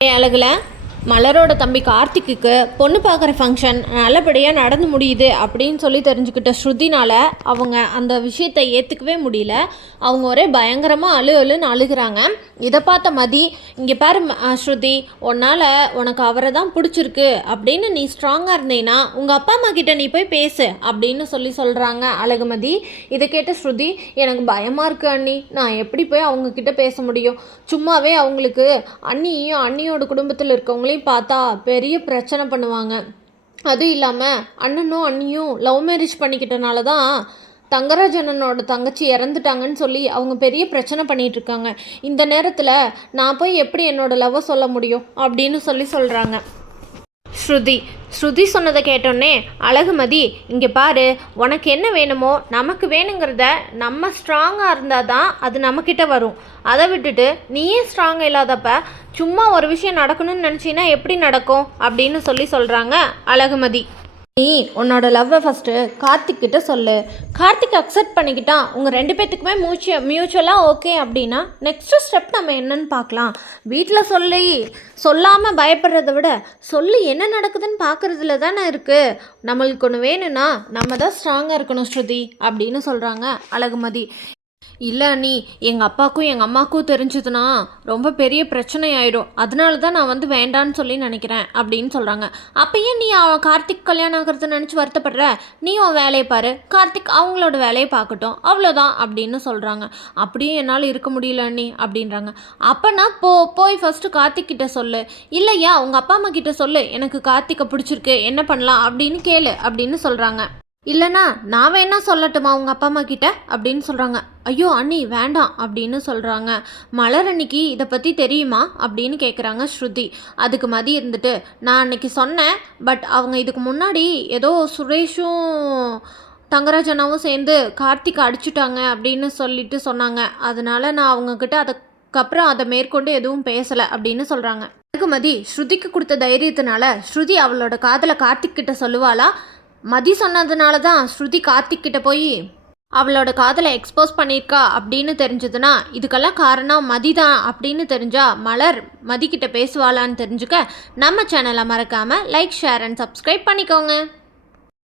அழகில் மலரோட தம்பி கார்த்திக்கு பொண்ணு பார்க்குற ஃபங்க்ஷன் நல்லபடியாக நடந்து முடியுது அப்படின்னு சொல்லி தெரிஞ்சுக்கிட்ட ஸ்ருதினால் அவங்க அந்த விஷயத்தை ஏற்றுக்கவே முடியல. அவங்க ஒரே பயங்கரமாக அழுன்னு அழுகிறாங்க. இதை பார்த்த மதி, இங்கே பாரு ஸ்ருதி, உனக்கு அவரை தான் பிடிச்சிருக்கு அப்படின்னு நீ ஸ்ட்ராங்காக இருந்தீன்னா உங்கள் அப்பா அம்மா கிட்ட நீ போய் பேசு அப்படின்னு சொல்கிறாங்க அழகுமதி. இதை கேட்ட ஸ்ருதி, எனக்கு பயமாக இருக்குது அண்ணி, நான் எப்படி போய் அவங்கக்கிட்ட பேச முடியும்? சும்மாவே அவங்களுக்கு அண்ணியும் அண்ணியோட குடும்பத்தில் இருக்கவங்களையும் பார்த்தா பெரிய பிரச்சனை பண்ணுவாங்க. அதுவும் இல்லாமல் அண்ணனும் அண்ணியும் லவ் மேரேஜ் பண்ணிக்கிட்டனால தான் தங்கராஜ் அண்ணனோட தங்கச்சி இறந்துட்டாங்கன்னு சொல்லி அவங்க பெரிய பிரச்சனை பண்ணிகிட்ருக்காங்க. இந்த நேரத்தில் நான் போய் எப்படி என்னோடய லவ்வை சொல்ல முடியும் அப்படின்னு சொல்கிறாங்க. ஸ்ருதி சொன்னதை கேட்டோன்னே அழகுமதி, இங்கே பாரு, உனக்கு என்ன வேணுமோ நமக்கு வேணுங்கிறத நம்ம ஸ்ட்ராங்காக இருந்தால் தான் அது நம்மக்கிட்ட வரும். அதை விட்டுட்டு நீயே ஸ்ட்ராங்காக இல்லாதப்ப சும்மா ஒரு விஷயம் நடக்கணும்னு நினச்சின்னா எப்படி நடக்கும் அப்படின்னு சொல்கிறாங்க அழகுமதி. நீ உன்னோட லவ்வை ஃபஸ்ட்டு கார்த்திக் கிட்ட சொல்லு. கார்த்திக் அக்செப்ட் பண்ணிக்கிட்டான், உங்கள் 2 பேர்த்துக்குமே மியூச்சுவலாக ஓகே அப்படின்னா நெக்ஸ்ட்டு ஸ்டெப் நம்ம என்னன்னு பார்க்கலாம். வீட்டில் சொல்லாமல் பயப்படுறத விட சொல்லி என்ன நடக்குதுன்னு பார்க்குறதுல தானே இருக்குது. நம்மளுக்கு ஒன்று வேணும்னா நம்ம தான் ஸ்ட்ராங்காக இருக்கணும் ஸ்ருதி அப்படின்னு சொல்கிறாங்க அழகுமதி. இல்லை அண்ணி, எங்கள் அப்பாவுக்கும் எங்கள் அம்மாவுக்கும் தெரிஞ்சதுன்னா ரொம்ப பெரிய பிரச்சனை ஆயிடும், அதனால தான் நான் வேண்டான்னு நினைக்கிறேன் அப்படின்னு சொல்கிறாங்க. அப்போ ஏன் நீ கார்த்திக் கல்யாணம் ஆகிறத நினச்சி வருத்தப்படுற? நீ உன் வேலையை பாரு, கார்த்திக் அவங்களோட வேலையை பார்க்கட்டும், அவ்வளோதான் அப்படின்னு சொல்கிறாங்க. அப்படியும் என்னால் இருக்க முடியல அண்ணி அப்படின்றாங்க. அப்போனா போய் ஃபஸ்ட்டு கார்த்திக் கிட்ட சொல்லு, இல்லையா உங்கள் அப்பா அம்மா கிட்ட சொல்லு, எனக்கு கார்த்திக்கை பிடிச்சிருக்கு, என்ன பண்ணலாம் அப்படின்னு கேளு அப்படின்னு சொல்கிறாங்க. இல்லைனா நான் வேணா சொல்லட்டுமா உங்கள் அப்பா அம்மா கிட்ட அப்படின்னு சொல்கிறாங்க. ஐயோ அண்ணி வேண்டாம் அப்படின்னு சொல்கிறாங்க. மலர் அன்னைக்கு இதை பற்றி தெரியுமா அப்படின்னு கேட்குறாங்க ஸ்ருதி. அதுக்கு மதி இருந்துட்டு, நான் அன்னைக்கு சொன்னேன், பட் அவங்க இதுக்கு முன்னாடி ஏதோ சுரேஷும் தங்கராஜ் அண்ணாவும் சேர்ந்து கார்த்திக் அடிச்சுட்டாங்க அப்படின்னு சொன்னாங்க. அதனால நான் அவங்கக்கிட்ட அதுக்கப்புறம் அதை மேற்கொண்டு எதுவும் பேசலை அப்படின்னு சொல்கிறாங்க. அதுக்கு மதி ஸ்ருதிக்கு கொடுத்த தைரியத்தினால ஸ்ருதி அவளோட காதலை கார்த்திக் கிட்ட சொல்லுவாளா? மதி சொன்னதுனால தான் ஸ்ருதி கார்த்திக் கிட்ட போய் அவளோட காதலை எக்ஸ்போஸ் பண்ணியிருக்கா அப்படின்னு தெரிஞ்சதுன்னா இதுக்கெல்லாம் காரணம் மதி தான் அப்படின்னு தெரிஞ்சா மலர் மதி கிட்ட பேசுவாளான்னு தெரிஞ்சுக்க நம்ம சேனலை மறக்காமல் லைக், ஷேர் அண்ட் சப்ஸ்கிரைப் பண்ணிக்கோங்க.